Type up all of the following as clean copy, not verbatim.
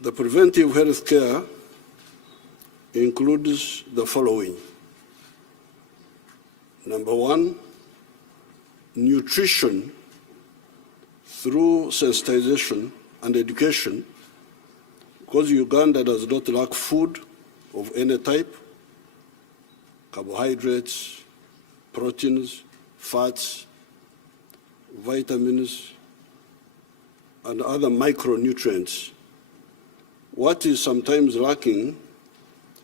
The preventive health care includes the following. Number one, nutrition through sensitization and education, because Uganda does not lack food of any type, carbohydrates, proteins, fats, vitamins, and other micronutrients. What is sometimes lacking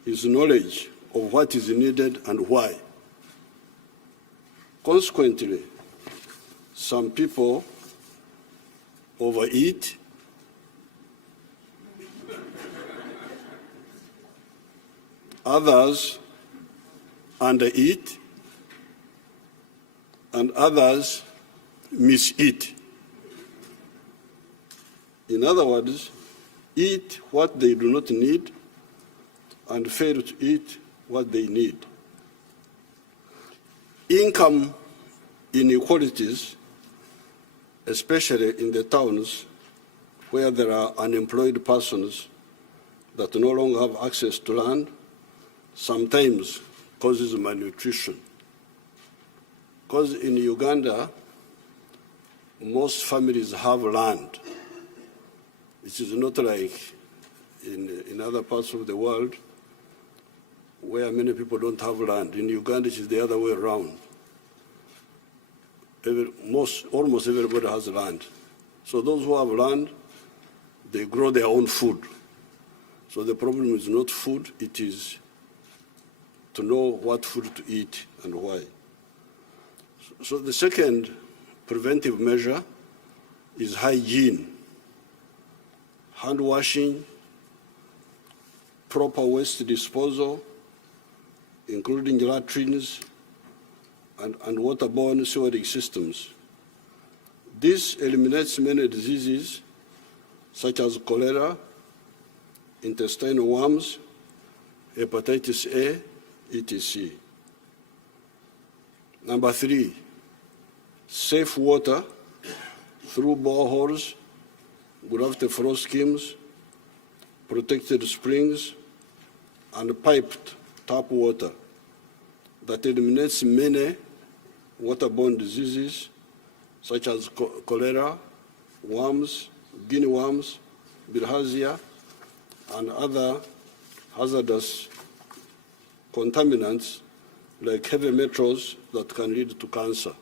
is knowledge of what is needed and why. Consequently, some people overeat, others undereat, and others miseat. In other words, eat what they do not need and fail to eat what they need. Income inequalities, especially in the towns where there are unemployed persons that no longer have access to land, sometimes causes malnutrition. Because in Uganda, most families have land. It is not like in other parts of the world where many people don't have land. In Uganda, it is the other way around. Almost everybody has land. So those who have land, they grow their own food. So the problem is not food, it is to know what food to eat and why. So the second preventive measure is hygiene. Hand washing, proper waste disposal, including latrines and waterborne sewage systems. This eliminates many diseases such as cholera, intestinal worms, hepatitis A, etc. Number three, safe water through boreholes, gravity flow schemes, protected springs, and piped tap water that eliminates many waterborne diseases such as cholera, worms, guinea worms, bilharzia, and other hazardous contaminants like heavy metals that can lead to cancer.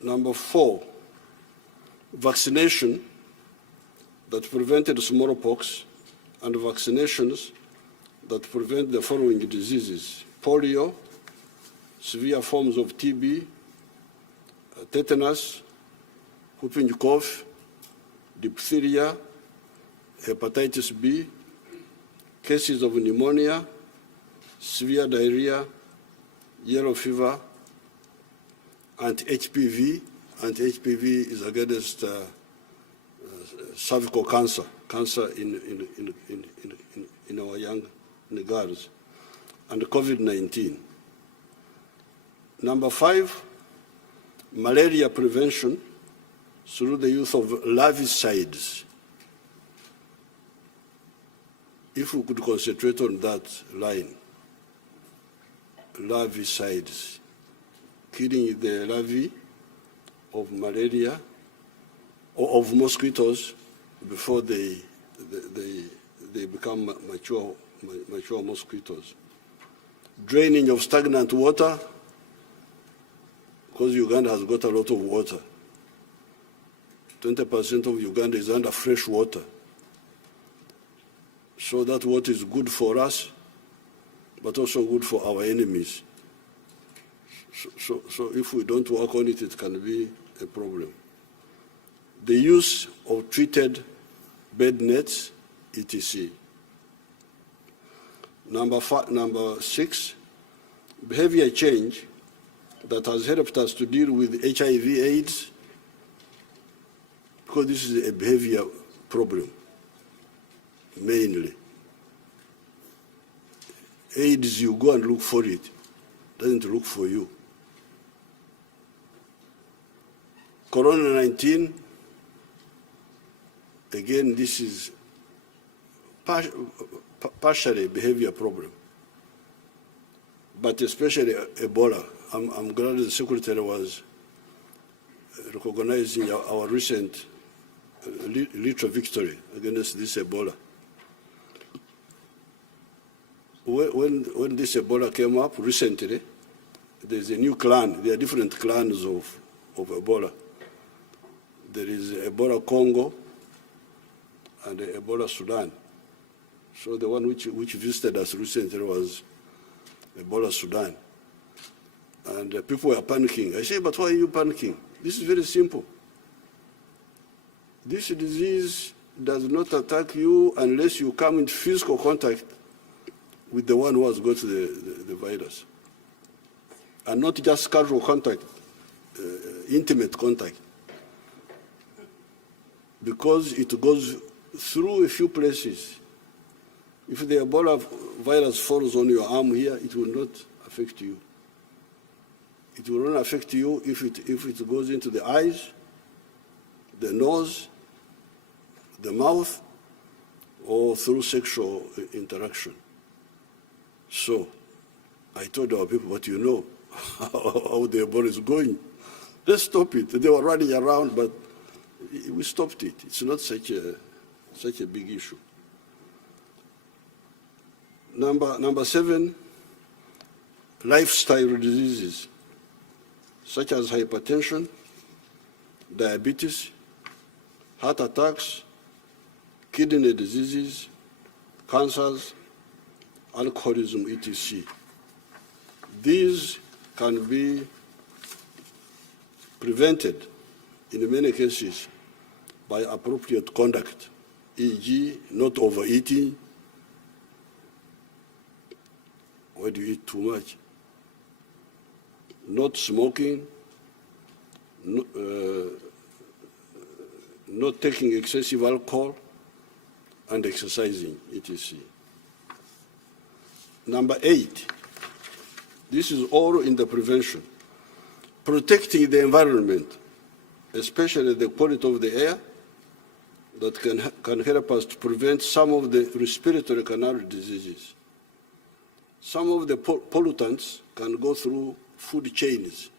Number four, vaccination that prevented smallpox and vaccinations that prevent the following diseases: polio, severe forms of TB, tetanus, whooping cough, diphtheria, hepatitis B, cases of pneumonia, severe diarrhea, yellow fever, and HPV. And HPV is against cervical cancer in our young girls, and COVID-19. Number five, malaria prevention through the use of larvicides. If we could concentrate on that line, larvicides, killing the larvae of malaria or of mosquitoes before they become mature mosquitoes. Draining of stagnant water, because Uganda has got a lot of water. 20% of Uganda is under fresh water. So that water is good for us, but also good for our enemies. So if we don't work on it, it can be a problem. The use of treated bed nets, etc. Number six, behavior change that has helped us to deal with HIV/AIDS, because this is a behavior problem, mainly. AIDS, you go and look for it, doesn't look for you. Corona-19, again, this is partially a behavior problem, but especially Ebola. I'm glad the Secretary was recognizing our recent little victory against this Ebola. When this Ebola came up recently, there's a new clan. There are different clans of Ebola. There is Ebola Congo and Ebola Sudan. So the one which visited us recently was Ebola Sudan. And people were panicking. I say, but why are you panicking? This is very simple. This disease does not attack you unless you come in physical contact with the one who has got the virus. And not just casual contact, intimate contact. Because it goes through a few places. If the Ebola virus falls on your arm here, it will not affect you. It will not affect you if it goes into the eyes, the nose, the mouth, or through sexual interaction. So, I told our people, but you know how the Ebola is going. Let's stop it. They were running around, but we stopped it. It's not such a big issue. Number 7, lifestyle diseases, such as hypertension, diabetes, heart attacks, kidney diseases, cancers, alcoholism, etc. These can be prevented in many cases by appropriate conduct, e.g., not overeating. Why do you eat too much? Not smoking, not taking excessive alcohol, and exercising, etc. Number 8, this is all in the prevention. Protecting the environment, especially the quality of the air, that can help us to prevent some of the respiratory canal diseases. Some of the pollutants can go through food chains